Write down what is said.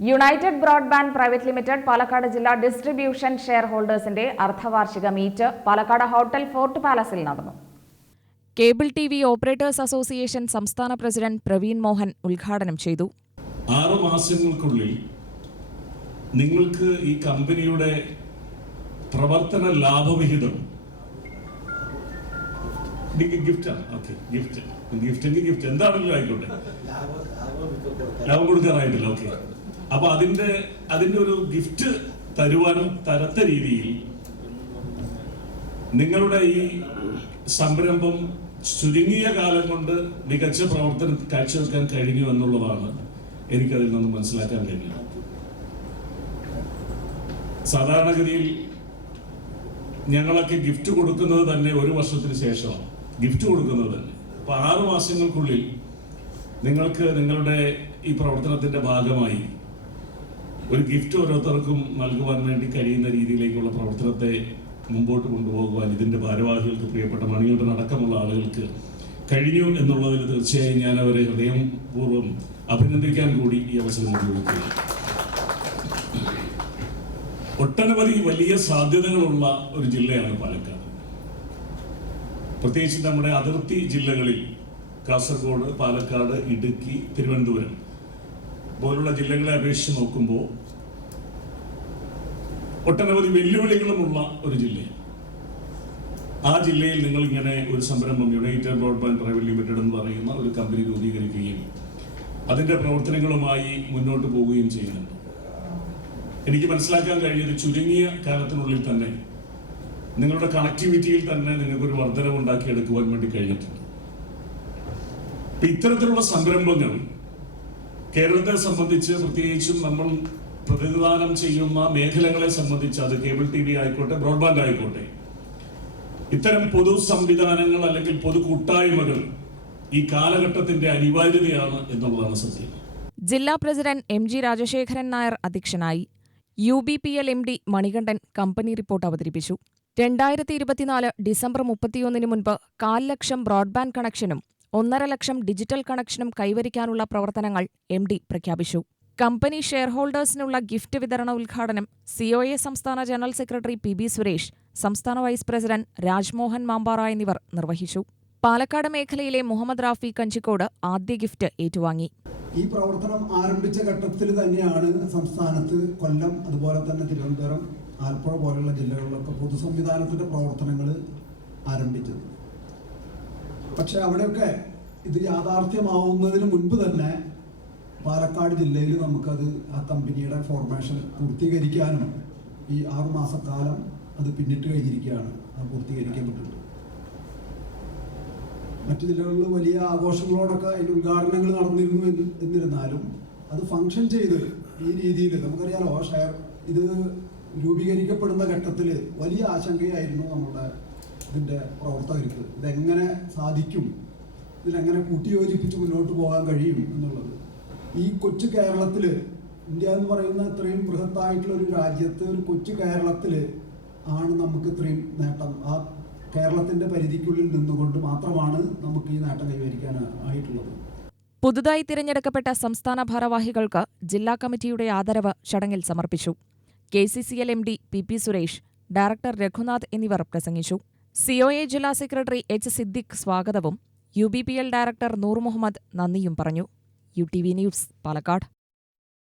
United broadband private limited Palakkad ജില്ലാ distribution share ഹോൾഡേഴ്സിന്റെ അർദ്ധവാർഷിക മീറ്റ് പാലക്കാട് ഹോട്ടൽ ഫോർട്ട് പാലസിൽ നടന്നു. Cable T V operators association സംസ്ഥാന പ്രസിഡന്റ് പ്രവീൺ മോഹൻ ഉദ്ഘാടനം ചെയ്തു. ആറ് മാസങ്ങൾക്കുള്ളിൽ നിങ്ങൾക്ക് ഈ കമ്പനിയുടെ പ്രവർത്തന ലാഭവിഹിതം ഗിഫ്റ്റ് ഓക്കെ ഗിഫ്റ്റ് ഗിഫ്റ്റ് എന്താണെങ്കിലും ആയിക്കോട്ടെ. ലാഭം കൊടുക്കാറായിട്ടില്ല ഓക്കെ അപ്പൊ അതിന്റെ അതിന്റെ ഒരു ഗിഫ്റ്റ് തരുവാനും തരത്ത രീതിയിൽ നിങ്ങളുടെ ഈ സംരംഭം ചുരുങ്ങിയ കാലം കൊണ്ട് മികച്ച പ്രവർത്തനം കാഴ്ചവെക്കാൻ കഴിഞ്ഞു എന്നുള്ളതാണ് എനിക്കതിൽ നിന്ന് മനസ്സിലാക്കാൻ കഴിഞ്ഞത് സാധാരണഗതിയിൽ ഞങ്ങളൊക്കെ ഗിഫ്റ്റ് കൊടുക്കുന്നത് തന്നെ ഒരു വർഷത്തിന് ശേഷമാണ്. ഗിഫ്റ്റ് കൊടുക്കുന്നത് തന്നെ. അപ്പൊ ആറ് മാസങ്ങൾക്കുള്ളിൽ നിങ്ങൾക്ക് നിങ്ങളുടെ ഈ പ്രവർത്തനത്തിന്റെ ഭാഗമായി ഒരു ഗിഫ്റ്റ് ഓരോരുത്തർക്കും നൽകുവാൻ വേണ്ടി കഴിയുന്ന രീതിയിലേക്കുള്ള പ്രവർത്തനത്തെ മുമ്പോട്ട് കൊണ്ടുപോകുവാൻ ഇതിന്റെ ഭാരവാഹികൾക്ക് പ്രിയപ്പെട്ട മണിയുടെ അടക്കമുള്ള ആളുകൾക്ക് കഴിഞ്ഞു എന്നുള്ളതിൽ തീർച്ചയായും ഞാൻ അവരെ ഹൃദയപൂർവം അഭിനന്ദിക്കാൻ കൂടി ഈ അവസരം ഉപയോഗിക്കുന്നു. ഒട്ടനവധി വലിയ സാധ്യതകളുള്ള ഒരു ജില്ലയാണ് പാലക്കാട്. പ്രത്യേകിച്ച് നമ്മുടെ അതിർത്തി ജില്ലകളിൽ കാസർഗോഡ് പാലക്കാട് ഇടുക്കി തിരുവനന്തപുരം പോലുള്ള ജില്ലകളെ അപേക്ഷിച്ച് നോക്കുമ്പോൾ ഒട്ടനവധി വെല്ലുവിളികളുമുള്ള ഒരു ജില്ലയാണ്. ആ ജില്ലയിൽ നിങ്ങൾ ഇങ്ങനെ ഒരു സംരംഭം യുണൈറ്റഡ് ബ്രോഡ്ബാൻഡ് പ്രൈവറ്റ് ലിമിറ്റഡ് എന്ന് പറയുന്ന ഒരു കമ്പനി രൂപീകരിക്കുകയും അതിന്റെ പ്രവർത്തനങ്ങളുമായി മുന്നോട്ട് പോവുകയും ചെയ്യുന്നുണ്ട്. എനിക്ക് മനസ്സിലാക്കാൻ കഴിഞ്ഞത് ചുരുങ്ങിയ കാലത്തിനുള്ളിൽ തന്നെ നിങ്ങളുടെ കണക്ടിവിറ്റിയിൽ തന്നെ നിങ്ങൾക്കൊരു വർധനവ് ഉണ്ടാക്കിയെടുക്കുവാൻ വേണ്ടി കഴിഞ്ഞിട്ടുണ്ട്. ഇത്തരത്തിലുള്ള സംരംഭങ്ങൾ കേരളത്തെ സംബന്ധിച്ച് പ്രത്യേകിച്ചും നമ്മൾ പ്രതിനിധാനം ചെയ്യുന്ന മേഖലകളെ സംബന്ധിച്ച് അത് കേബിൾ ടി വി ആയിക്കോട്ടെ ബ്രോഡ്ബാൻഡ് ആയിക്കോട്ടെ. ഇത്തരം പൊതു സംവിധാനങ്ങൾ അല്ലെങ്കിൽ പൊതു കൂട്ടായ്മകൾ ഈ കാലഘട്ടത്തിന്റെ അനിവാര്യതയാണ് എന്നുള്ളതാണ് സത്യം. ജില്ലാ president M G Rajasekharan Nair അധ്യക്ഷനായി U B P L M D Manikandan company report അവതരിപ്പിച്ചു. രണ്ടായിരത്തി ഇരുപത്തിനാല് ഡിസംബർ മുപ്പത്തിയൊന്നിന് മുൻപ് കാൽ ലക്ഷം ബ്രോഡ്ബാൻഡ് കണക്ഷനും ഒന്നര ലക്ഷം ഡിജിറ്റൽ കണക്ഷനും കൈവരിക്കാനുള്ള പ്രവർത്തനങ്ങൾ എം ഡി പ്രഖ്യാപിച്ചു. കമ്പനി ഷെയർ ഹോൾഡേഴ്സിനുള്ള ഗിഫ്റ്റ് വിതരണ ഉദ്ഘാടനം സിഒഎ സംസ്ഥാന general secretary P B Suresh സംസ്ഥാന വൈസ് പ്രസിഡന്റ് രാജ്മോഹൻ മാമ്പാറ എന്നിവർ നിർവഹിച്ചു. പാലക്കാട് മേഖലയിലെ മുഹമ്മദ് റാഫി കഞ്ചിക്കോട് ആദ്യ ഗിഫ്റ്റ് ഏറ്റുവാങ്ങി. ഈ പ്രവർത്തനം ആരംഭിച്ച ഘട്ടത്തിൽ തന്നെയാണ് സംസ്ഥാനത്ത് കൊല്ലം അതുപോലെ തന്നെ തിരുവനന്തപുരം ആലപ്പുഴ പോലെയുള്ള ജില്ലകളിലൊക്കെ പൊതു സംവിധാനത്തിന്റെ പ്രവർത്തനങ്ങൾ ആരംഭിച്ചത്. പക്ഷെ അവിടെയൊക്കെ ഇത് യാഥാർത്ഥ്യമാവുന്നതിന് മുൻപ് തന്നെ പാലക്കാട് ജില്ലയിൽ നമുക്കത് ആ കമ്പനിയുടെ ഫോർമേഷൻ പൂർത്തീകരിക്കാനും ഈ ആറു മാസക്കാലം അത് പിന്നിട്ട് കഴിഞ്ഞിരിക്കുകയാണ്. അത് പൂർത്തീകരിക്കാൻ പറ്റുന്നത് മറ്റു ജില്ലകളിൽ വലിയ ആഘോഷങ്ങളോടൊക്കെ അതിന്റെ ഉദ്ഘാടനങ്ങൾ നടന്നിരുന്നു എന്ന് എന്നിരുന്നാലും അത് ഫങ്ഷൻ ചെയ്ത് ഈ രീതിയിൽ നമുക്കറിയാലോ ഷെയർ ഇത് രൂപീകരിക്കപ്പെടുന്ന ഘട്ടത്തിൽ വലിയ ആശങ്കയായിരുന്നു നമ്മുടെ ഇതിന്റെ പ്രവർത്തകർക്ക് ഇതെങ്ങനെ സാധിക്കും? ഇതിലെങ്ങനെ കൂട്ടിയോജിപ്പിച്ച് മുന്നോട്ട് പോകാൻ കഴിയും എന്നുള്ളത്. ഈ കൊച്ചു കേരളത്തിൽ ഇന്ത്യ എന്ന് പറയുന്ന ഇത്രയും ബൃഹത്തായിട്ടുള്ള ഒരു രാജ്യത്ത് ഒരു കൊച്ചു കേരളത്തിൽ ആണ് നമുക്ക് ഇത്രയും നേട്ടം. ആ കേരളത്തിന്റെ പരിധിക്കുള്ളിൽ നിന്നുകൊണ്ട് മാത്രമാണ് നമുക്ക് ഈ നേട്ടം കൈവരിക്കാൻ ആയിട്ടുള്ളത്. പുതുതായി തിരഞ്ഞെടുക്കപ്പെട്ട സംസ്ഥാന ഭാരവാഹികൾക്ക് ജില്ലാ കമ്മിറ്റിയുടെ ആദരവ് ചടങ്ങിൽ സമർപ്പിച്ചു. K C C L M D P P Suresh director Raghunath എന്നിവർ പ്രസംഗിച്ചു. സിഒഎ ജില്ലാ സെക്രട്ടറി എച്ച് സിദ്ദിഖ് സ്വാഗതവും U B P L director Noor Muhammad നന്ദിയും പറഞ്ഞു. U T V news Palakkad.